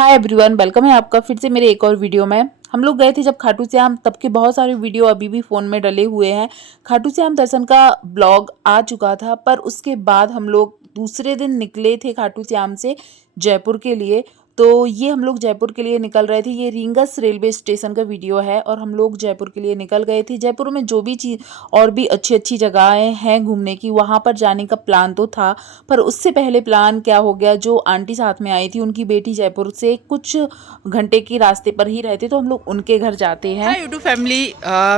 Hi everyone, welcome है आपका फिर से मेरे एक और वीडियो में। हम लोग गए थे जब खाटू श्याम, तब के बहुत सारे वीडियो अभी भी फ़ोन में डले हुए हैं। खाटू श्याम दर्शन का ब्लॉग आ चुका था, पर उसके बाद हम लोग दूसरे दिन निकले थे खाटू श्याम से जयपुर के लिए। तो ये हम लोग जयपुर के लिए निकल रहे थे। ये रींगस रेलवे स्टेशन का वीडियो है और हम लोग जयपुर के लिए निकल गए थे। जयपुर में जो भी चीज़ और भी अच्छी अच्छी जगहें हैं घूमने की, वहाँ पर जाने का प्लान तो था, पर उससे पहले प्लान क्या हो गया, जो आंटी साथ में आई थी उनकी बेटी जयपुर से कुछ घंटे के रास्ते पर ही रहते, तो हम लोग उनके घर जाते हैं। हाय यूट्यूब फैमिली,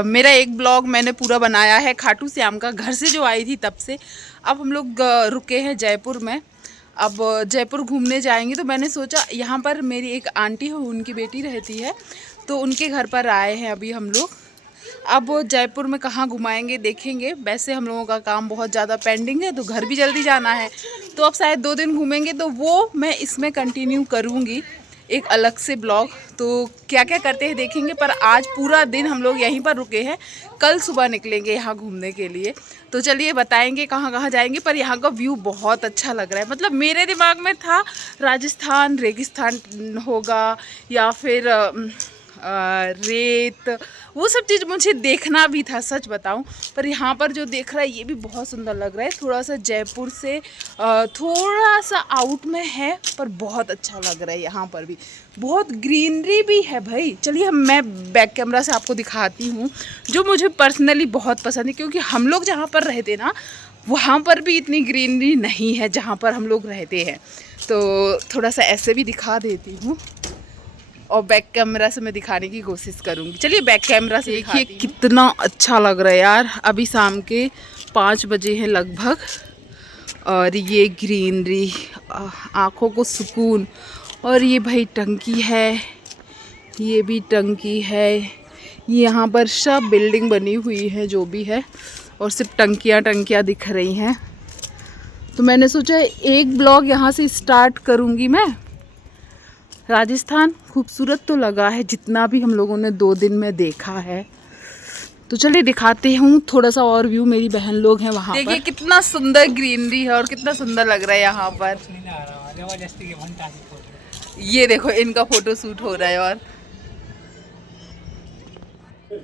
मेरा एक ब्लॉग मैंने पूरा बनाया है खाटू श्याम का, घर से जो आई थी तब से। अब हम लोग रुके हैं जयपुर में। अब जयपुर घूमने जाएंगे, तो मैंने सोचा यहाँ पर मेरी एक आंटी है, उनकी बेटी रहती है, तो उनके घर पर आए हैं अभी हम लोग। अब जयपुर में कहाँ घुमाएंगे देखेंगे। वैसे हम लोगों का काम बहुत ज़्यादा पेंडिंग है, तो घर भी जल्दी जाना है, तो अब शायद 2 दिन घूमेंगे, तो वो मैं इसमें कंटिन्यू करूँगी एक अलग से ब्लॉग। तो क्या क्या करते हैं देखेंगे, पर आज पूरा दिन हम लोग यहीं पर रुके हैं। कल सुबह निकलेंगे यहाँ घूमने के लिए, तो चलिए बताएंगे कहाँ कहाँ जाएंगे। पर यहाँ का व्यू बहुत अच्छा लग रहा है। मतलब मेरे दिमाग में था राजस्थान रेगिस्तान होगा, या फिर रेत, वो सब चीज़ मुझे देखना भी था, सच बताऊं। पर यहाँ पर जो देख रहा है ये भी बहुत सुंदर लग रहा है। थोड़ा सा जयपुर से थोड़ा सा आउट में है, पर बहुत अच्छा लग रहा है। यहाँ पर भी बहुत ग्रीनरी भी है भाई। चलिए मैं बैक कैमरा से आपको दिखाती हूँ, जो मुझे पर्सनली बहुत पसंद है, क्योंकि हम लोग जहाँ पर रहते ना, वहाँ पर भी इतनी ग्रीनरी नहीं है जहाँ पर हम लोग रहते हैं। तो थोड़ा सा ऐसे भी दिखा देती हूँ, और बैक कैमरा से मैं दिखाने की कोशिश करूँगी। चलिए बैक कैमरा से देखिए कितना अच्छा लग रहा है यार। अभी शाम के 5 बजे हैं लगभग, और ये ग्रीनरी, आँखों को सुकून। और ये भाई टंकी है, ये भी टंकी है। यहाँ पर सब बिल्डिंग बनी हुई है जो भी है, और सिर्फ टंकियाँ टंकियाँ दिख रही हैं। तो मैंने सोचा एक ब्लॉग यहाँ से स्टार्ट करूँगी मैं। राजस्थान खूबसूरत तो लगा है जितना भी हम लोगों ने 2 दिन में देखा है। तो चलिए दिखाते हूँ थोड़ा सा और व्यू। मेरी बहन लोग हैं वहाँ पर, देखिए कितना सुंदर ग्रीनरी है और कितना सुंदर लग रहा है यहाँ पर। ये देखो इनका फोटो शूट हो रहा है। और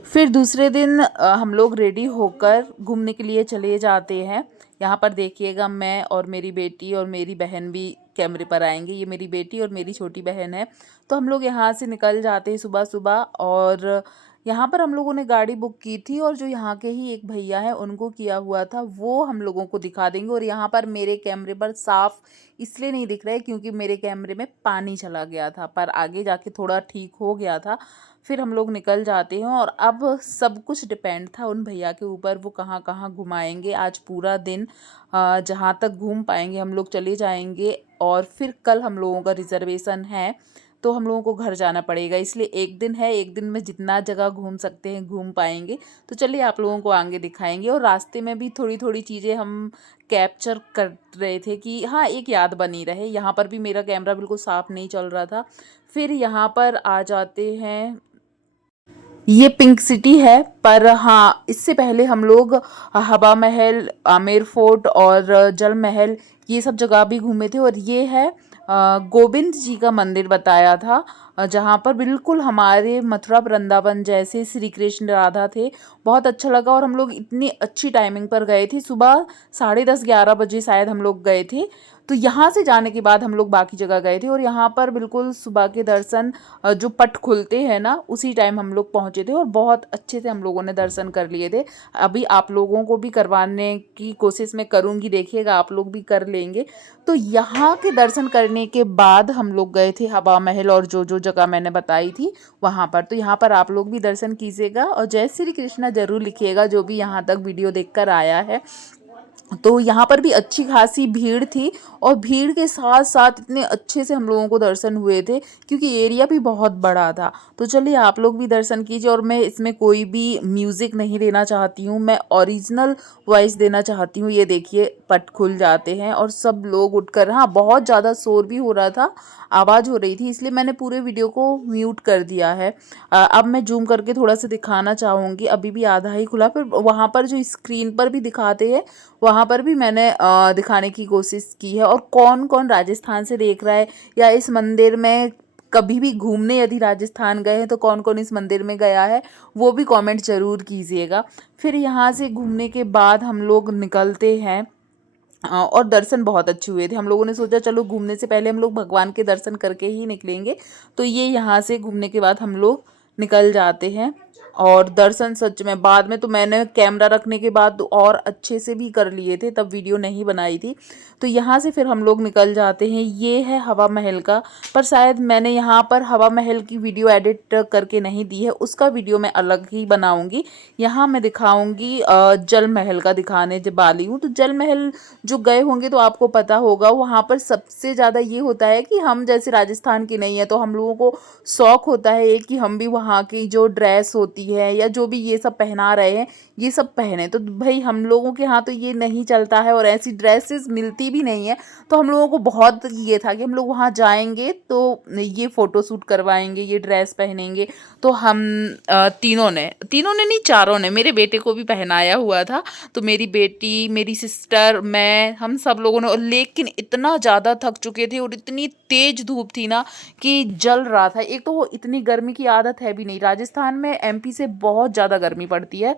फिर दूसरे दिन हम लोग रेडी होकर घूमने के लिए चले जाते हैं। यहाँ पर देखिएगा, मैं और मेरी बेटी और मेरी बहन भी कैमरे पर आएंगे। ये मेरी बेटी और मेरी छोटी बहन है। तो हम लोग यहाँ से निकल जाते हैं सुबह सुबह, और यहाँ पर हम लोगों ने गाड़ी बुक की थी, और जो यहाँ के ही एक भैया है उनको किया हुआ था, वो हम लोगों को दिखा देंगे। और यहाँ पर मेरे कैमरे पर साफ इसलिए नहीं दिख रहा है क्योंकि मेरे कैमरे में पानी चला गया था, पर आगे जाके थोड़ा ठीक हो गया था। फिर हम लोग निकल जाते हैं, और अब सब कुछ डिपेंड था उन भैया के ऊपर, वो कहाँ कहाँ घुमाएंगे। आज पूरा दिन जहाँ तक घूम पाएंगे हम लोग चले जाएंगे, और फिर कल हम लोगों का रिजर्वेशन है, तो हम लोगों को घर जाना पड़ेगा। इसलिए एक दिन है, एक दिन में जितना जगह घूम सकते हैं घूम पाएंगे। तो चलिए आप लोगों को आगे दिखाएंगे। और रास्ते में भी थोड़ी थोड़ी चीज़ें हम कैप्चर कर रहे थे कि हाँ एक याद बनी रहे। यहाँ पर भी मेरा कैमरा बिल्कुल साफ़ नहीं चल रहा था। फिर यहाँ पर आ जाते हैं, ये पिंक सिटी है। पर हाँ, इससे पहले हम लोग हवा महल, आमेर फोर्ट और जल महल, ये सब जगह भी घूमे थे। और ये है गोविंद जी का मंदिर बताया था, जहाँ पर बिल्कुल हमारे मथुरा वृंदावन जैसे श्री कृष्ण राधा थे। बहुत अच्छा लगा। और हम लोग इतनी अच्छी टाइमिंग पर गए थे, सुबह 10:30-11 बजे शायद हम लोग गए थे। तो यहाँ से जाने के बाद हम लोग बाकी जगह गए थे, और यहाँ पर बिल्कुल सुबह के दर्शन, जो पट खुलते हैं ना, उसी टाइम हम लोग पहुँचे थे, और बहुत अच्छे से हम लोगों ने दर्शन कर लिए थे। अभी आप लोगों को भी करवाने की कोशिश मैं करूँगी, देखिएगा आप लोग भी कर लेंगे। तो यहाँ के दर्शन करने के बाद हम लोग गए थे हवा महल, और जो जो जगह मैंने बताई थी वहाँ पर। तो यहाँ पर आप लोग भी दर्शन कीजिएगा, और जय श्री कृष्णा जरूर लिखिएगा जो भी यहाँ तक वीडियो देखकर आया है। तो यहाँ पर भी अच्छी खासी भीड़ थी, और भीड़ के साथ साथ इतने अच्छे से हम लोगों को दर्शन हुए थे, क्योंकि एरिया भी बहुत बड़ा था। तो चलिए आप लोग भी दर्शन कीजिए। और मैं इसमें कोई भी म्यूज़िक नहीं देना चाहती हूँ, मैं ओरिजिनल वॉइस देना चाहती हूँ। ये देखिए पट खुल जाते हैं, और सब लोग उठकर, हाँ बहुत ज़्यादा शोर भी हो रहा था, आवाज़ हो रही थी, इसलिए मैंने पूरे वीडियो को म्यूट कर दिया है। अब मैं जूम करके थोड़ा सा दिखाना चाहूँगी। अभी भी आधा ही खुला, फिर वहाँ पर जो स्क्रीन पर भी दिखाते हैं वहाँ पर भी मैंने दिखाने की कोशिश की है। और कौन कौन राजस्थान से देख रहा है, या इस मंदिर में कभी भी घूमने यदि राजस्थान गए हैं तो कौन कौन इस मंदिर में गया है वो भी कमेंट ज़रूर कीजिएगा। फिर यहाँ से घूमने के बाद हम लोग निकलते हैं और दर्शन बहुत अच्छे हुए थे। हम लोगों ने सोचा चलो घूमने से पहले हम लोग भगवान के दर्शन करके ही निकलेंगे, तो ये यहाँ से घूमने के बाद हम लोग निकल जाते हैं। और दर्शन सच में बाद में तो मैंने कैमरा रखने के बाद और अच्छे से भी कर लिए थे, तब वीडियो नहीं बनाई थी। तो यहाँ से फिर हम लोग निकल जाते हैं। ये है हवा महल का, पर शायद मैंने यहाँ पर हवा महल की वीडियो एडिट करके नहीं दी है, उसका वीडियो मैं अलग ही बनाऊँगी। यहाँ मैं दिखाऊँगी जल महल का दिखाने जब वाली हूँ। तो जल महल जो गए होंगे तो आपको पता होगा, वहाँ पर सबसे ज़्यादा ये होता है कि हम जैसे राजस्थान के नहीं है तो हम लोगों को शौक होता है एक कि हम भी वहाँ की जो ड्रेस होती है या जो भी ये सब पहना रहे हैं ये सब पहने। तो भाई हम लोगों के यहाँ तो ये नहीं चलता है और ऐसी ड्रेसेस मिलती भी नहीं है। तो हम लोगों को बहुत ये था कि हम लोग वहाँ जाएंगे तो ये फ़ोटो शूट करवाएंगे, ये ड्रेस पहनेंगे। तो हम तीनों ने नहीं, चारों ने, मेरे बेटे को भी पहनाया हुआ था। तो मेरी बेटी, मेरी सिस्टर, मैं, हम सब लोगों ने। लेकिन इतना ज़्यादा थक चुके थे और इतनी तेज़ धूप थी ना कि जल रहा था। एक तो इतनी गर्मी की आदत है भी नहीं, राजस्थान में एमपी से बहुत ज़्यादा गर्मी पड़ती है।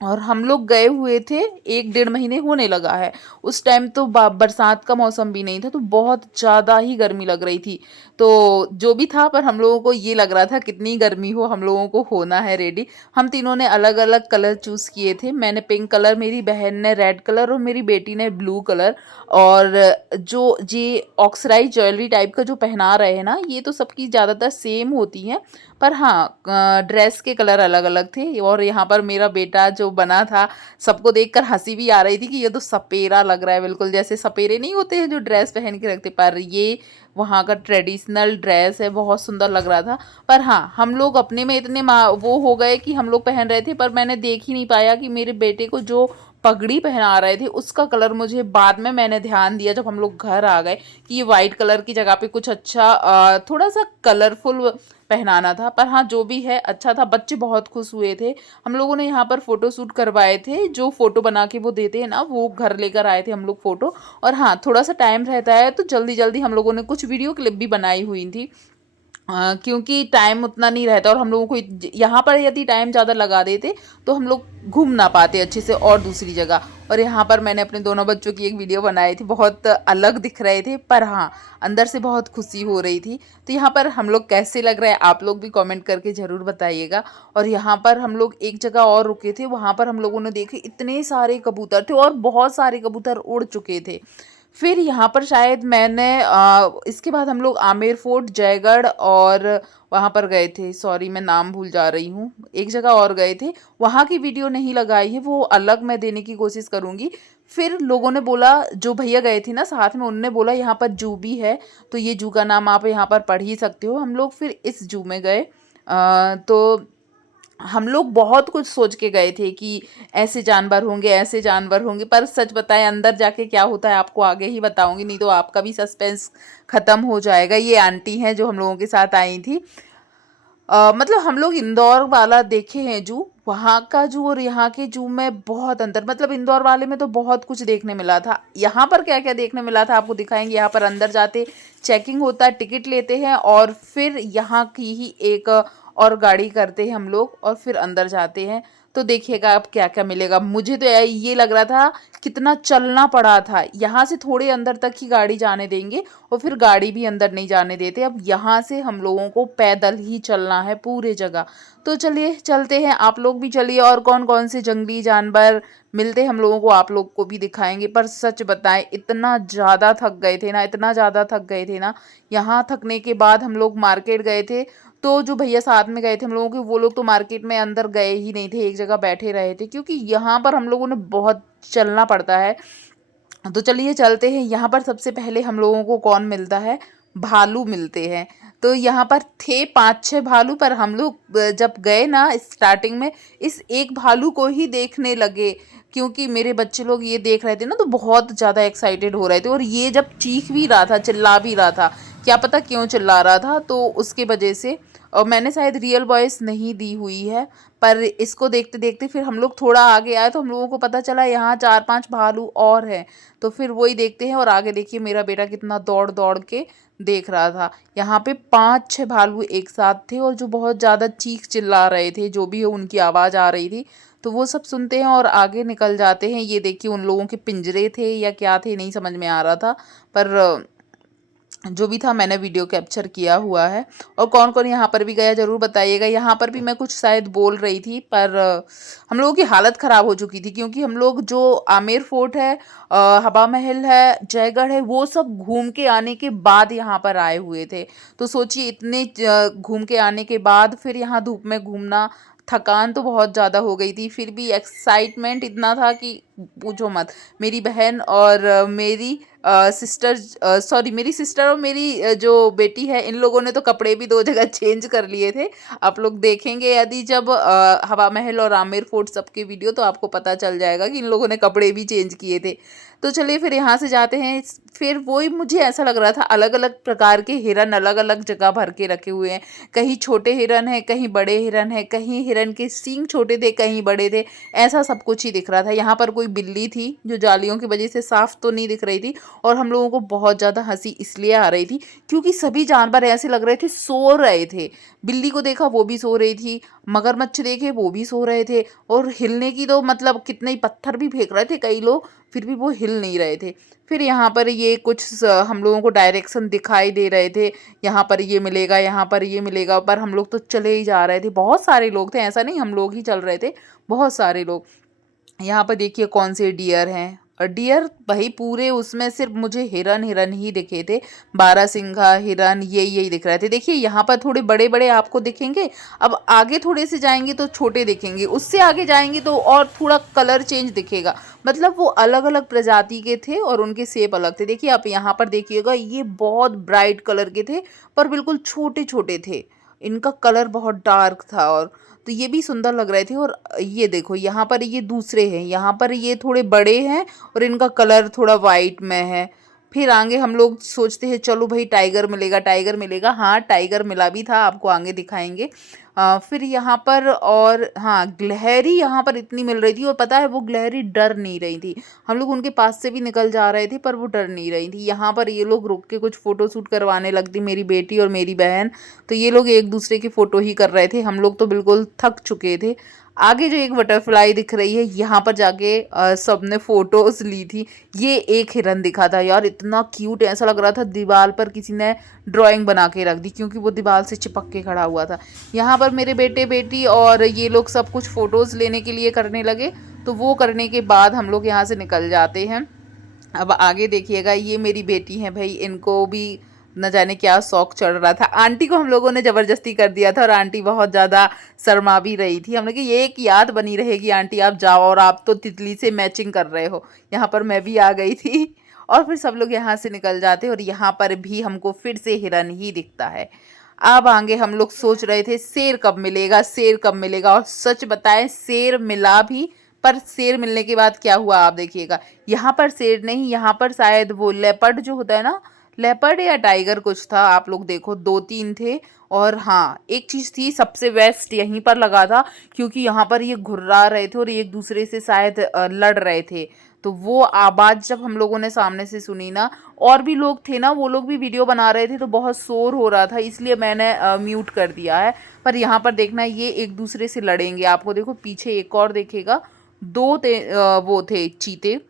और हम लोग गए हुए थे 1-1.5 महीने होने लगा है, उस टाइम तो बरसात का मौसम भी नहीं था, तो बहुत ज़्यादा ही गर्मी लग रही थी। तो जो भी था, पर हम लोगों को ये लग रहा था कितनी गर्मी हो हम लोगों को होना है रेडी। हम तीनों ने अलग अलग कलर चूज़ किए थे। मैंने पिंक कलर, मेरी बहन ने रेड कलर और मेरी बेटी ने ब्लू कलर। और जो ये ऑक्सराइज ज्वेलरी टाइप का जो पहना रहे हैं ना, ये तो सबकी ज़्यादातर सेम होती हैं, पर हाँ ड्रेस के कलर अलग अलग थे। और यहाँ पर मेरा बेटा जो बना था, सबको देखकर हंसी भी आ रही थी कि ये तो सपेरा लग रहा है, बिल्कुल जैसे सपेरे नहीं होते हैं जो ड्रेस पहन के रखते, पर ये वहाँ का ट्रेडिशनल ड्रेस है, बहुत सुंदर लग रहा था। पर हाँ हम लोग अपने में इतने वो हो गए कि हम लोग पहन रहे थे, पर मैंने देख ही नहीं पाया कि मेरे बेटे को जो पगड़ी पहना रहे थे उसका कलर मुझे बाद में मैंने ध्यान दिया जब हम लोग घर आ गए कि ये वाइट कलर की जगह पे कुछ अच्छा थोड़ा सा कलरफुल पहनाना था। पर हाँ जो भी है अच्छा था, बच्चे बहुत खुश हुए थे। हम लोगों ने यहाँ पर फ़ोटो शूट करवाए थे, जो फ़ोटो बना के वो देते हैं ना, वो घर लेकर आए थे हम लोग फ़ोटो। और हाँ थोड़ा सा टाइम रहता है तो जल्दी जल्दी हम लोगों ने कुछ वीडियो क्लिप भी बनाई हुई थी, क्योंकि टाइम उतना नहीं रहता। और हम लोगों को यहाँ पर यदि टाइम ज़्यादा लगा देते तो हम लोग घूम ना पाते अच्छे से और दूसरी जगह। और यहाँ पर मैंने अपने दोनों बच्चों की एक वीडियो बनाई थी, बहुत अलग दिख रहे थे, पर हाँ अंदर से बहुत खुशी हो रही थी। तो यहाँ पर हम लोग कैसे लग रहे हैं आप लोग भी कमेंट करके ज़रूर बताइएगा। और यहाँ पर हम लोग एक जगह और रुके थे, वहाँ पर हम लोगों ने देखे इतने सारे कबूतर थे और बहुत सारे कबूतर उड़ चुके थे। फिर यहाँ पर शायद मैंने इसके बाद हम लोग आमेर फोर्ट, जयगढ़ और वहाँ पर गए थे, सॉरी मैं नाम भूल जा रही हूँ, एक जगह और गए थे, वहाँ की वीडियो नहीं लगाई है, वो अलग मैं देने की कोशिश करूँगी। फिर लोगों ने बोला, जो भैया गए थे ना साथ में, उनने बोला यहाँ पर जू भी है, तो ये जू का नाम आप यहाँ पर पढ़ ही सकते हो। हम लोग फिर इस जू में गए। तो हम लोग बहुत कुछ सोच के गए थे कि ऐसे जानवर होंगे, ऐसे जानवर होंगे, पर सच बताएं अंदर जाके क्या होता है आपको आगे ही बताऊंगी, नहीं तो आपका भी सस्पेंस ख़त्म हो जाएगा। ये आंटी हैं जो हम लोगों के साथ आई थी। मतलब हम लोग इंदौर वाला देखे हैं जू, वहाँ का जू और यहाँ के जू में बहुत अंतर, मतलब इंदौर वाले में तो बहुत कुछ देखने मिला था। यहाँ पर क्या क्या देखने मिला था आपको दिखाएंगे। यहाँ पर अंदर जाते चेकिंग होता है, टिकट लेते हैं और फिर यहाँ की ही एक और गाड़ी करते हैं हम लोग और फिर अंदर जाते हैं। तो देखिएगा अब क्या क्या मिलेगा। मुझे तो ये लग रहा था कितना चलना पड़ा था, यहाँ से थोड़े अंदर तक ही गाड़ी जाने देंगे और फिर गाड़ी भी अंदर नहीं जाने देते। अब यहाँ से हम लोगों को पैदल ही चलना है पूरे जगह। तो चलिए चलते हैं, आप लोग भी चलिए। और कौन कौन से जंगली जानवर मिलते हम लोगों को आप लोग को भी दिखाएंगे। पर सच बताएं इतना ज़्यादा थक गए थे ना, इतना ज़्यादा थक गए थे ना। यहाँ थकने के बाद हम लोग मार्केट गए थे, तो जो भैया साथ में गए थे हम लोगों के, वो लोग तो मार्केट में अंदर गए ही नहीं थे, एक जगह बैठे रहे थे, क्योंकि यहाँ पर हम लोगों ने बहुत चलना पड़ता है। तो चलिए चलते हैं। यहाँ पर सबसे पहले हम लोगों को कौन मिलता है, भालू मिलते हैं। तो यहाँ पर थे 5-6 भालू, पर हम लोग जब गए ना स्टार्टिंग में, इस एक भालू को ही देखने लगे, क्योंकि मेरे बच्चे लोग ये देख रहे थे ना तो बहुत ज़्यादा एक्साइटेड हो रहे थे। और ये जब चीख भी रहा था, चिल्ला भी रहा था, क्या पता क्यों चिल्ला रहा था, तो उसके वजह से और मैंने शायद रियल वॉइस नहीं दी हुई है, पर इसको देखते देखते फिर हम लोग थोड़ा आगे आए तो हम लोगों को पता चला यहाँ 4-5 भालू और हैं। तो फिर वही देखते हैं। और आगे देखिए मेरा बेटा कितना दौड़ दौड़ के देख रहा था। यहाँ पे 5-6 भालू एक साथ थे और जो बहुत ज़्यादा चीख चिल्ला रहे थे, जो भी उनकी आवाज़ आ रही थी। तो वो सब सुनते हैं और आगे निकल जाते हैं। ये देखिए उन लोगों के पिंजरे थे या क्या थे, नहीं समझ में आ रहा था, पर जो भी था मैंने वीडियो कैप्चर किया हुआ है। और कौन कौन यहाँ पर भी गया ज़रूर बताइएगा। यहाँ पर भी मैं कुछ शायद बोल रही थी, पर हम लोगों की हालत ख़राब हो चुकी थी, क्योंकि हम लोग जो आमेर फोर्ट है, हवा महल है, जयगढ़ है, वो सब घूम के आने के बाद यहाँ पर आए हुए थे। तो सोचिए इतने घूम के आने के बाद फिर यहाँ धूप में घूमना, थकान तो बहुत ज़्यादा हो गई थी, फिर भी एक्साइटमेंट इतना था कि पूछो मत। मेरी बहन और मेरी सिस्टर, सॉरी मेरी सिस्टर और मेरी जो बेटी है, इन लोगों ने तो कपड़े भी 2 जगह चेंज कर लिए थे। आप लोग देखेंगे यदि जब हवा महल और आमेर फोर्ट सबके वीडियो, तो आपको पता चल जाएगा कि इन लोगों ने कपड़े भी चेंज किए थे। तो चलिए फिर यहाँ से जाते हैं। फिर वही मुझे ऐसा लग रहा था, अलग अलग प्रकार के हिरन अलग अलग जगह भर के रखे हुए हैं। कहीं छोटे हिरन हैं, कहीं बड़े हिरन हैं, कहीं हिरन के सींग छोटे थे, कहीं बड़े थे, ऐसा सब कुछ ही दिख रहा था। यहाँ पर कोई बिल्ली थी जो जालियों की वजह से साफ तो नहीं दिख रही थी, और हम लोगों को बहुत ज़्यादा हंसी इसलिए आ रही थी क्योंकि सभी जानवर ऐसे लग रहे थे सो रहे थे। बिल्ली को देखा वो भी सो रही थी, मगरमच्छ देखे वो भी सो रहे थे, और हिलने की तो मतलब कितने ही पत्थर भी फेंक रहे थे कई लोग, फिर भी वो हिल नहीं रहे थे। फिर यहाँ पर ये कुछ हम लोगों को डायरेक्शन दिखाई दे रहे थे, यहाँ पर ये मिलेगा, यहाँ पर ये मिलेगा, पर हम लोग तो चले ही जा रहे थे। बहुत सारे लोग थे, ऐसा नहीं हम लोग ही चल रहे थे, बहुत सारे लोग। यहाँ पर देखिए कौन से डियर हैं, और डियर भाई पूरे उसमें सिर्फ मुझे हिरन हिरन ही दिखे थे। बारहसिंघा हिरन यही दिख रहे थे। देखिए यहाँ पर थोड़े बड़े बड़े आपको दिखेंगे, अब आगे थोड़े से जाएंगे तो छोटे दिखेंगे, उससे आगे जाएंगे तो और थोड़ा कलर चेंज दिखेगा। मतलब वो अलग अलग प्रजाति के थे और उनके शेप अलग थे। देखिए आप यहाँ पर देखिएगा, ये बहुत ब्राइट कलर के थे पर बिल्कुल छोटे छोटे थे, इनका कलर बहुत डार्क था, और तो ये भी सुंदर लग रहे थे। और ये देखो यहाँ पर ये दूसरे हैं, यहाँ पर ये थोड़े बड़े हैं और इनका कलर थोड़ा वाइट में है। फिर आगे हम लोग सोचते हैं चलो भाई टाइगर मिलेगा, टाइगर मिलेगा। हाँ टाइगर मिला भी था, आपको आगे दिखाएंगे। फिर यहाँ पर, और हाँ गिलहरी यहाँ पर इतनी मिल रही थी, और पता है वो गिलहरी डर नहीं रही थी। हम लोग उनके पास से भी निकल जा रहे थे पर वो डर नहीं रही थी। यहाँ पर ये लोग रुक के कुछ फ़ोटो शूट करवाने लगती, मेरी बेटी और मेरी बहन। तो ये लोग एक दूसरे की फ़ोटो ही कर रहे थे, हम लोग तो बिल्कुल थक चुके थे। आगे जो एक बटरफ्लाई दिख रही है, यहाँ पर जाके सबने फ़ोटोज़ ली थी। ये एक हिरन दिखा था यार, इतना क्यूट, ऐसा लग रहा था दीवार पर किसी ने ड्राइंग बना के रख दी, क्योंकि वो दीवार से चिपक के खड़ा हुआ था। यहाँ पर मेरे बेटे बेटी और ये लोग सब कुछ फ़ोटोज़ लेने के लिए करने लगे। तो वो करने के बाद हम लोग यहाँ से निकल जाते हैं। अब आगे देखिएगा, ये मेरी बेटी है भाई, इनको भी न जाने क्या शौक चढ़ रहा था। आंटी को हम लोगों ने ज़बरदस्ती कर दिया था और आंटी बहुत ज़्यादा शर्मा भी रही थी। हमने कहा ये एक याद बनी रहेगी आंटी, आप जाओ, और आप तो तितली से मैचिंग कर रहे हो। यहाँ पर मैं भी आ गई थी, और फिर सब लोग यहाँ से निकल जाते, और यहाँ पर भी हमको फिर से हिरन ही दिखता है। अब आगे हम लोग सोच रहे थे शेर कब मिलेगा, शेर कब मिलेगा, और सच बताएं शेर मिला भी। पर शेर मिलने के बाद क्या हुआ आप देखिएगा, यहाँ पर शेर नहीं, यहाँ पर शायद वो लेपर्ड जो होता है ना, लेपर्ड या टाइगर कुछ था, आप लोग देखो 2-3 थे। और हाँ एक चीज़ थी, सबसे बेस्ट यहीं पर लगा था, क्योंकि यहाँ पर ये घुर्रा रहे थे और एक दूसरे से शायद लड़ रहे थे। तो वो आवाज़ जब हम लोगों ने सामने से सुनी ना, और भी लोग थे ना, वो लोग भी वीडियो बना रहे थे, तो बहुत शोर हो रहा था, इसलिए मैंने म्यूट कर दिया है। पर यहाँ पर देखना, ये एक दूसरे से लड़ेंगे। आपको देखो पीछे एक और देखेगा, 2 वो थे चीते,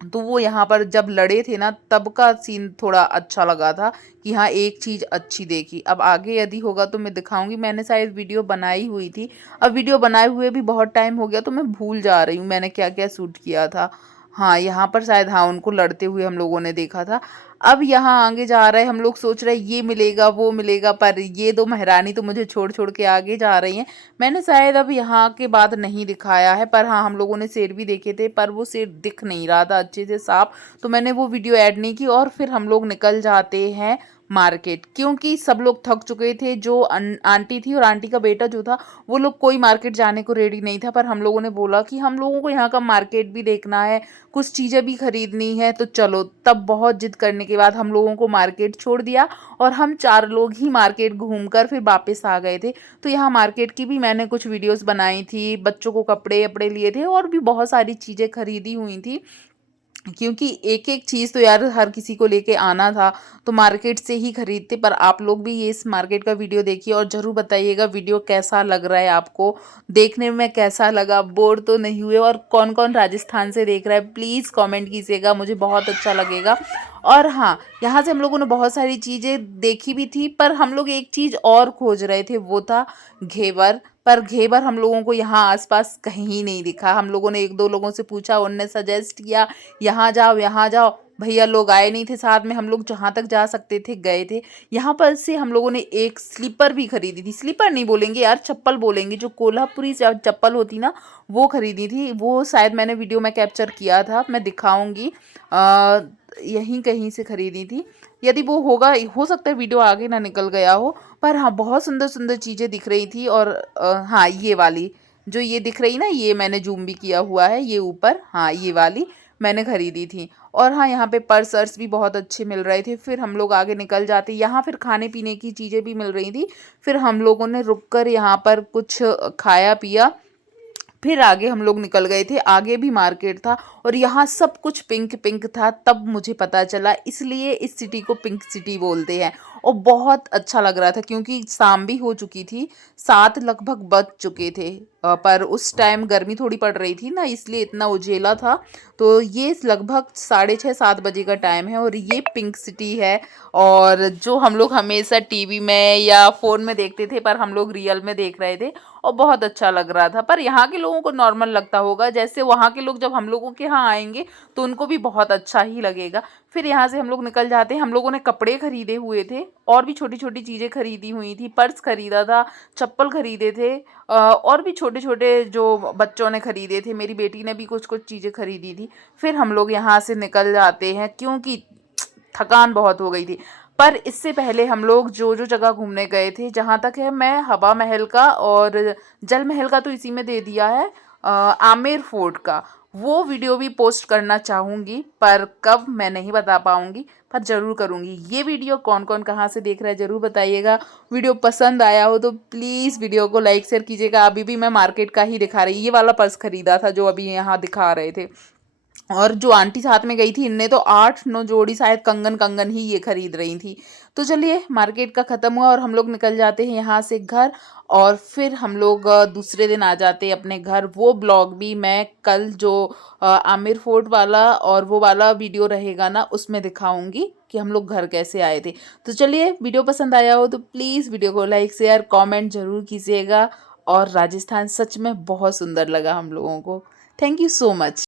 तो वो यहाँ पर जब लड़े थे ना, तब का सीन थोड़ा अच्छा लगा था कि हाँ एक चीज़ अच्छी देखी। अब आगे यदि होगा तो मैं दिखाऊंगी। मैंने शायद वीडियो बनाई हुई थी, अब वीडियो बनाए हुए भी बहुत टाइम हो गया, तो मैं भूल जा रही हूँ मैंने क्या क्या शूट किया था। हाँ यहाँ पर शायद, हाँ उनको लड़ते हुए हम लोगों ने देखा था। अब यहाँ आगे जा रहे हैं, हम लोग सोच रहे हैं ये मिलेगा वो मिलेगा, पर ये 2 महारानी तो मुझे छोड़ छोड़ के आगे जा रही हैं। मैंने शायद अब यहाँ के बाद नहीं दिखाया है, पर हाँ हम लोगों ने शेर भी देखे थे, पर वो शेर दिख नहीं रहा था अच्छे से साफ, तो मैंने वो वीडियो ऐड नहीं की। और फिर हम लोग निकल जाते हैं मार्केट, क्योंकि सब लोग थक चुके थे। जो आंटी थी और आंटी का बेटा जो था, वो लोग कोई मार्केट जाने को रेडी नहीं था, पर हम लोगों ने बोला कि हम लोगों को यहाँ का मार्केट भी देखना है, कुछ चीज़ें भी खरीदनी है, तो चलो। तब बहुत जिद करने के बाद हम लोगों को मार्केट छोड़ दिया और हम 4 लोग ही मार्केट घूमकर फिर वापस आ गए थे। तो यहाँ मार्केट की भी मैंने कुछ वीडियोस बनाई थी, बच्चों को कपड़े वपड़े लिए थे और भी बहुत सारी चीज़ें खरीदी हुई थी, क्योंकि एक एक चीज़ तो यार हर किसी को लेके आना था, तो मार्केट से ही खरीदते। पर आप लोग भी ये इस मार्केट का वीडियो देखिए और ज़रूर बताइएगा वीडियो कैसा लग रहा है, आपको देखने में कैसा लगा, बोर तो नहीं हुए, और कौन कौन राजस्थान से देख रहा है प्लीज़ कमेंट कीजिएगा, मुझे बहुत अच्छा लगेगा। और हाँ, यहाँ से हम लोगों ने बहुत सारी चीज़ें देखी भी थी, पर हम लोग एक चीज़ और खोज रहे थे, वो था घेवर। पर घेवर हम लोगों को यहाँ आसपास कहीं नहीं दिखा। हम लोगों ने 1-2 लोगों से पूछा, उनने सजेस्ट किया यहाँ जाओ यहाँ जाओ, भैया लोग आए नहीं थे साथ में, हम लोग जहाँ तक जा सकते थे गए थे। यहाँ पर से हम लोगों ने एक स्लीपर भी खरीदी थी, स्लीपर नहीं बोलेंगे यार, चप्पल बोलेंगे, जो कोल्हापुरी चप्पल होती ना, वो खरीदी थी। वो शायद मैंने वीडियो में कैप्चर किया था, मैं दिखाऊंगी, यहीं कहीं से खरीदी थी। यदि वो होगा, हो सकता है वीडियो आगे ना निकल गया हो, पर हाँ बहुत सुंदर सुंदर चीज़ें दिख रही थी। और हाँ, ये वाली जो ये दिख रही ना, ये मैंने जूम भी किया हुआ है, ये ऊपर, हाँ ये वाली मैंने खरीदी थी। और हाँ, यहाँ पे पर्स अर्स भी बहुत अच्छे मिल रहे थे। फिर हम लोग आगे निकल जाते, यहाँ फिर खाने पीने की चीज़ें भी मिल रही थी। फिर हम लोगों ने रुक कर यहाँ पर कुछ खाया पिया, फिर आगे हम लोग निकल गए थे। आगे भी मार्केट था और यहाँ सब कुछ पिंक पिंक था, तब मुझे पता चला, इसलिए इस सिटी को पिंक सिटी बोलते हैं। और बहुत अच्छा लग रहा था, क्योंकि शाम भी हो चुकी थी, 7 लगभग बज चुके थे। पर उस टाइम गर्मी थोड़ी पड़ रही थी ना, इसलिए इतना उजेला था। तो ये लगभग 6:30-7 बजे का टाइम है और ये पिंक सिटी है। और जो हम लोग हमेशा टीवी में या फ़ोन में देखते थे, पर हम लोग रियल में देख रहे थे और बहुत अच्छा लग रहा था। पर यहाँ के लोगों को नॉर्मल लगता होगा, जैसे वहाँ के लोग जब हम लोगों के यहाँ आएंगे तो उनको भी बहुत अच्छा ही लगेगा। फिर यहाँ से हम लोग निकल जाते हैं। हम लोगों ने कपड़े खरीदे हुए थे और भी छोटी छोटी चीज़ें खरीदी हुई थी, पर्स खरीदा था, चप्पल खरीदे थे, और भी छोटे छोटे जो बच्चों ने खरीदे थे, मेरी बेटी ने भी कुछ कुछ चीज़ें खरीदी थी। फिर हम लोग यहाँ से निकल जाते हैं, क्योंकि थकान बहुत हो गई थी। पर इससे पहले हम लोग जो जो जगह घूमने गए थे, जहाँ तक है मैं हवा महल का और जल महल का तो इसी में दे दिया है, आमेर फोर्ट का वो वीडियो भी पोस्ट करना चाहूँगी, पर कब मैं नहीं बता पाऊँगी, पर ज़रूर करूँगी। ये वीडियो कौन कौन कहाँ से देख रहा है ज़रूर बताइएगा। वीडियो पसंद आया हो तो प्लीज़ वीडियो को लाइक शेयर कीजिएगा। अभी भी मैं मार्केट का ही दिखा रही, ये वाला पर्स खरीदा था जो अभी यहाँ दिखा रहे थे। और जो आंटी साथ में गई थी, इनने तो 8-9 जोड़ी शायद कंगन कंगन ही ये खरीद रही थी। तो चलिए, मार्केट का ख़त्म हुआ और हम लोग निकल जाते हैं यहाँ से घर। और फिर हम लोग दूसरे दिन आ जाते हैं अपने घर। वो ब्लॉग भी मैं कल जो आमिर फोर्ट वाला और वो वाला वीडियो रहेगा ना, उसमें दिखाऊंगी कि हम लोग घर कैसे आए थे। तो चलिए, वीडियो पसंद आया हो तो प्लीज़ वीडियो को लाइक शेयर कमेंट ज़रूर कीजिएगा। और राजस्थान सच में बहुत सुंदर लगा हम लोगों को। Thank you so much.